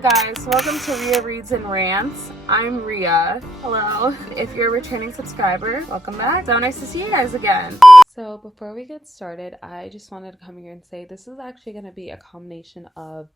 guys, welcome to Rhea Reads and Rants. I'm Rhea. Hello. If you're a returning subscriber, welcome back. So nice to see you guys again. So before we get started, I just wanted to come here and say this is actually going to be a combination of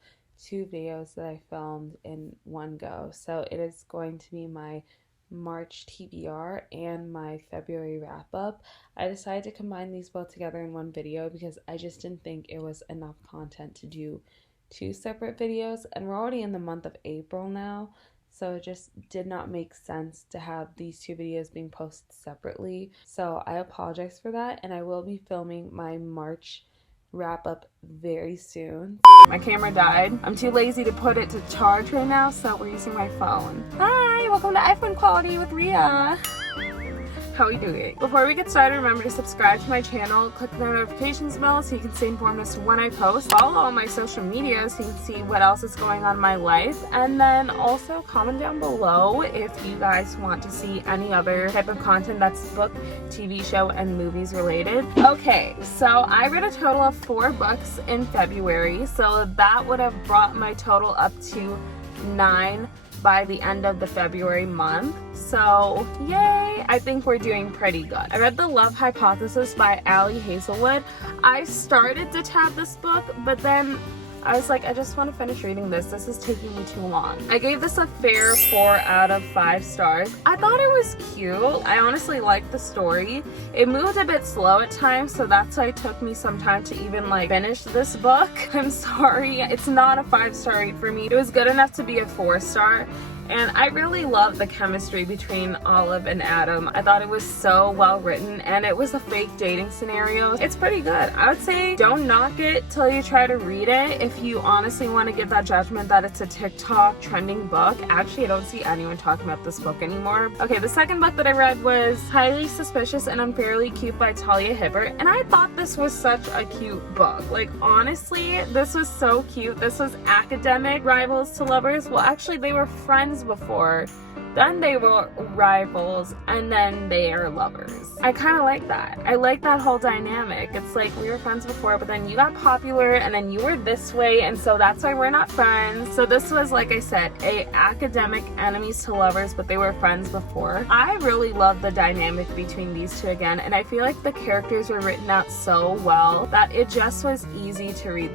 two videos that I filmed in one go. So it is going to be my March TBR and my February wrap up. I decided to combine these both together in one video because I just didn't think it was enough content to do two separate videos, and we're already in the month of April now, so it just did not make sense to have these two videos being posted separately. So I apologize for that, and I will be filming my March wrap up very soon. My camera died. I'm too lazy to put it to charge right now, so we're using my phone. Hi, welcome to iPhone quality with Rhea. How are you doing? Before we get started, remember to subscribe to my channel, click the notifications bell so you can stay informed as to when I post. Follow all my social media so you can see what else is going on in my life. And then also comment down below if you guys want to see any other type of content that's book, TV show, and movies related. Okay, so I read a total of 4 books in February, so that would have brought my total up to 9 by the end of the February month. So yay, I think we're doing pretty good. I read The Love Hypothesis by Hazelwood. I started to tab this book, but then I was like, I just want to finish reading this. This is taking me too long. I gave this a fair 4 out of 5 stars. I thought it was cute. I honestly liked the story. It moved a bit slow at times, so that's why it took me some time to even finish this book. I'm sorry, it's not a 5-star read for me. It was good enough to be a 4-star. And I really love the chemistry between Olive and Adam. I thought it was so well written, and it was a fake dating scenario. It's pretty good. I would say don't knock it till you try to read it if you honestly want to get that judgment that it's a TikTok trending book. Actually, I don't see anyone talking about this book anymore. Okay, the second book that I read was Highly Suspicious and Unfairly Cute by Talia Hibbert, and I thought this was such a cute book. Honestly, this was so cute. This was academic rivals to lovers. Well, actually, they were friends before, then they were rivals, and then they are lovers. I kind of like that. I like that whole dynamic. It's like we were friends before, but then you got popular, and then you were this way, and so that's why we're not friends. So this was, like I said, a academic enemies to lovers, but they were friends before. I really love the dynamic between these two again, and I feel like the characters were written out so well that it just was easy to read.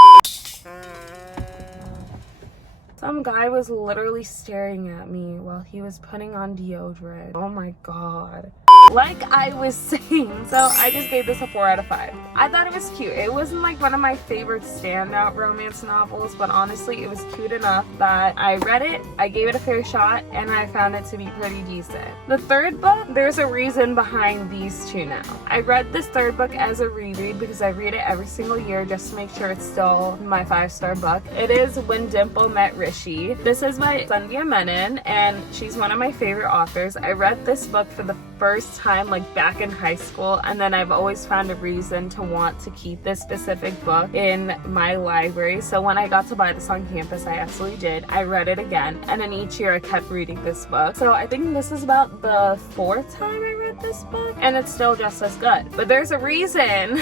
Some guy was literally staring at me while he was putting on deodorant. Oh my god. Like I was saying, so I just gave this a 4 out of 5. I thought it was cute. It wasn't one of my favorite standout romance novels, but honestly it was cute enough that I read it, I gave it a fair shot, and I found it to be pretty decent. The third book, there's a reason behind these two now. I read this third book as a reread because I read it every single year just to make sure it's still my 5-star book. It is When Dimple Met Rishi. This is by Sandhya Menon, and she's one of my favorite authors. I read this book for the first time back in high school, and then I've always found a reason to want to keep this specific book in my library. So when I got to buy this on campus, I absolutely did. I read it again, and then each year I kept reading this book. So I think this is about the 4th time I read this book, and it's still just as good. But there's a reason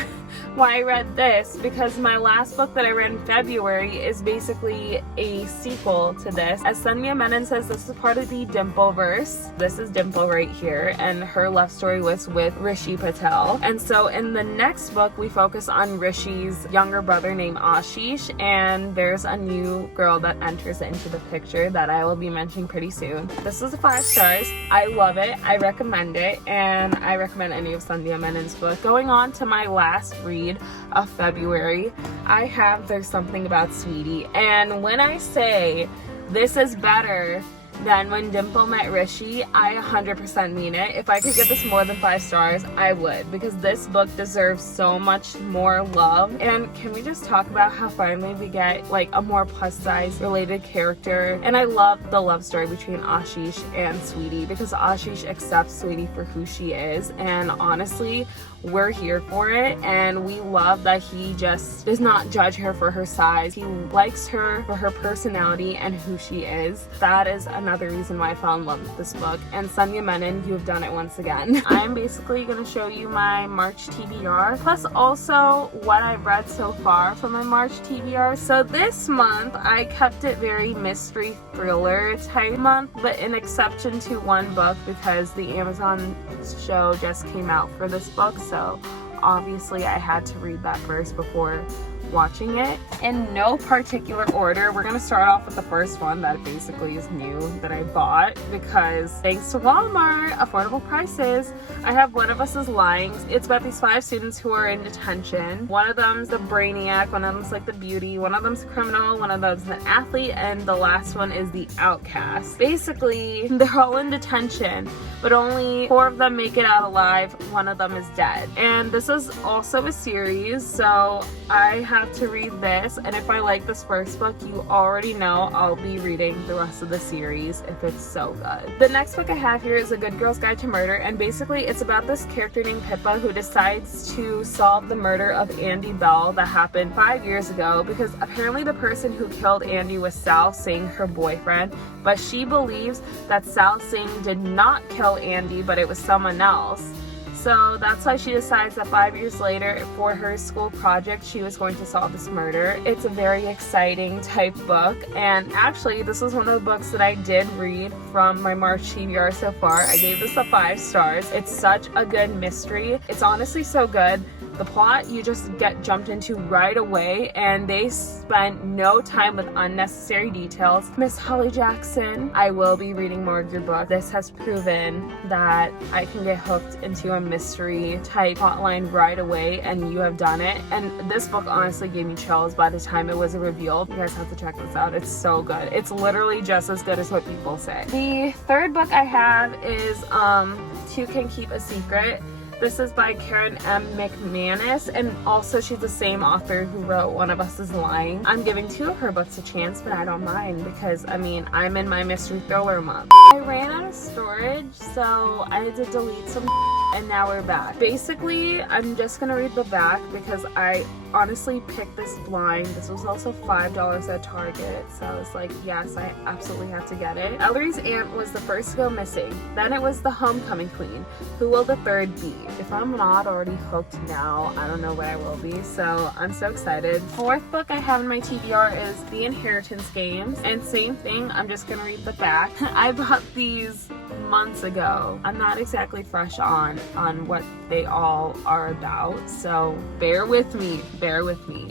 why I read this, because my last book that I read in February is basically a sequel to this. As Sandhya Menon says, this is part of the Dimple verse. This is Dimple right here, and her love story was with Rishi Patel. And so in the next book, we focus on Rishi's younger brother named Ashish, and there's a new girl that enters into the picture that I will be mentioning pretty soon. This is a 5 stars. I love it. I recommend it, and I recommend any of Sandhya Menon's books. Going on to my last read of February, I have There's Something About Sweetie, and when I say this is better than When Dimple Met Rishi, I 100% mean it. If I could give this more than 5 stars, I would, because this book deserves so much more love. And can we just talk about how finally we get a more plus-size related character? And I love the love story between Ashish and Sweetie, because Ashish accepts Sweetie for who she is, and honestly, we're here for it, and we love that he just does not judge her for her size. He likes her for her personality and who she is. That is enough another reason why I fell in love with this book. And Sonia Menon, you have done it once again. I'm basically going to show you my March TBR, plus also what I've read so far from my March TBR. So this month, I kept it very mystery thriller type month, but an exception to one book because the Amazon show just came out for this book, so obviously I had to read that first before watching it. In no particular order, we're gonna start off with the first one that basically is new that I bought because thanks to Walmart, affordable prices. I have One of Us is Lying. It's about these 5 students who are in detention. One of them's the brainiac, one of them's like the beauty, one of them's a criminal, one of them's an athlete, and the last one is the outcast. Basically, they're all in detention, but only 4 of them make it out alive. One of them is dead. And this is also a series, so I have to read this, and if I like this first book, you already know I'll be reading the rest of the series if it's so good. The next book I have here is A Good Girl's Guide to Murder, and basically it's about this character named Pippa who decides to solve the murder of Andy Bell that happened 5 years ago, because apparently the person who killed Andy was Sal Singh, her boyfriend, but she believes that Sal Singh did not kill Andy, but it was someone else. So that's why she decides that 5 years later, for her school project, she was going to solve this murder. It's a very exciting type book, and actually this was one of the books that I did read from my March TBR so far. I gave this a 5 stars. It's such a good mystery. It's honestly so good. The plot you just get jumped into right away, and they spent no time with unnecessary details. Miss Holly Jackson, I will be reading more of your book. This has proven that I can get hooked into a mystery type plotline right away, and you have done it. And this book honestly gave me chills by the time it was revealed. You guys have to check this out. It's so good. It's literally just as good as what people say. The third book I have is Two Can Keep a Secret. This is by Karen M. McManus, and also she's the same author who wrote One of Us is Lying. I'm giving 2 of her books a chance, but I don't mind because, I mean, I'm in my mystery thriller month. I ran out of storage, so I had to delete some and now we're back. Basically, I'm just gonna read the back because I honestly picked this blind. This was also $5 at Target, so I was like, yes, I absolutely have to get it. Ellery's aunt was the first to go missing. Then it was the homecoming queen. Who will the third be? If I'm not already hooked now, I don't know what I will be, so I'm so excited. Fourth book I have in my TBR is The Inheritance Games, and same thing, I'm just gonna read the back. I bought these months ago. I'm not exactly fresh on what they all are about, so bear with me.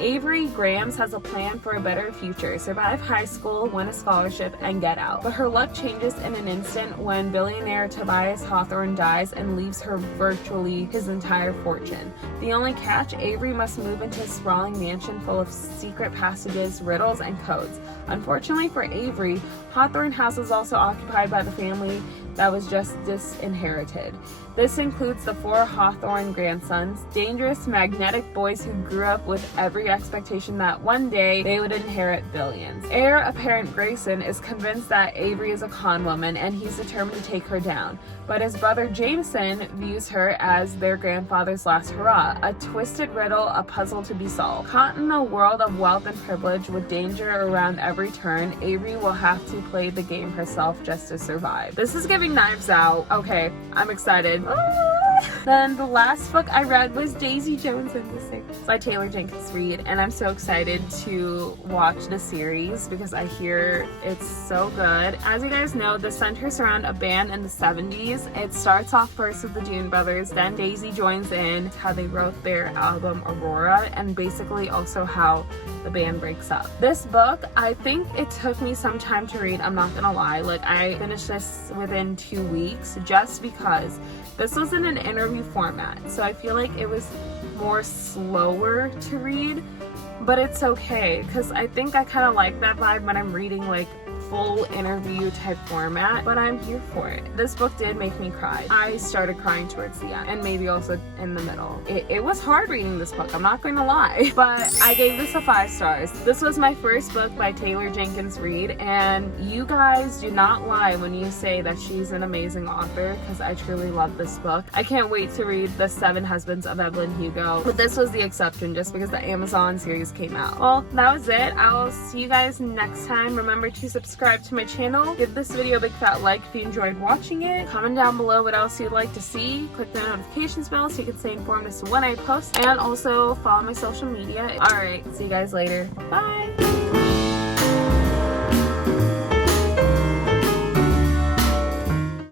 Avery Grahams has a plan for a better future: survive high school, win a scholarship, and get out. But her luck changes in an instant when billionaire Tobias Hawthorne dies and leaves her virtually his entire fortune. The only catch: Avery must move into a sprawling mansion full of secret passages, riddles, and codes. Unfortunately for Avery, Hawthorne House is also occupied by the family that was just disinherited. This includes the 4 Hawthorne grandsons, dangerous, magnetic boys who grew up with every expectation that one day they would inherit billions. Heir apparent Grayson is convinced that Avery is a con woman and he's determined to take her down. But his brother Jameson views her as their grandfather's last hurrah, a twisted riddle, a puzzle to be solved. Caught in a world of wealth and privilege with danger around every turn, Avery will have to play the game herself just to survive. This is giving Knives Out. Okay, I'm excited. Then the last book I read was Daisy Jones and the Six by Taylor Jenkins Reid, and I'm so excited to watch the series because I hear it's so good. As you guys know, this centers around a band in the 70s. It starts off first with the Dune Brothers, then Daisy joins in, how they wrote their album Aurora, and basically also how the band breaks up. This book, I think it took me some time to read, I'm not gonna lie. Like, I finished this within 2 weeks just because this was in an interview format, so I feel like it was more slower to read, but it's okay because I think I kind of like that vibe when I'm reading like full interview type format, but I'm here for it. This book did make me cry. I started crying towards the end and maybe also in the middle. It was hard reading this book, I'm not going to lie, but I gave this a 5 stars. This was my first book by Taylor Jenkins Reid, and you guys do not lie when you say that she's an amazing author because I truly love this book. I can't wait to read The 7 Husbands of Evelyn Hugo, but this was the exception just because the Amazon series came out. Well, that was it. I'll see you guys next time. Remember to subscribe subscribe to my channel. Give this video a big fat like if you enjoyed watching it. Comment down below what else you'd like to see. Click the notifications bell so you can stay informed as to when I post. And also follow my social media. Alright, see you guys later. Bye!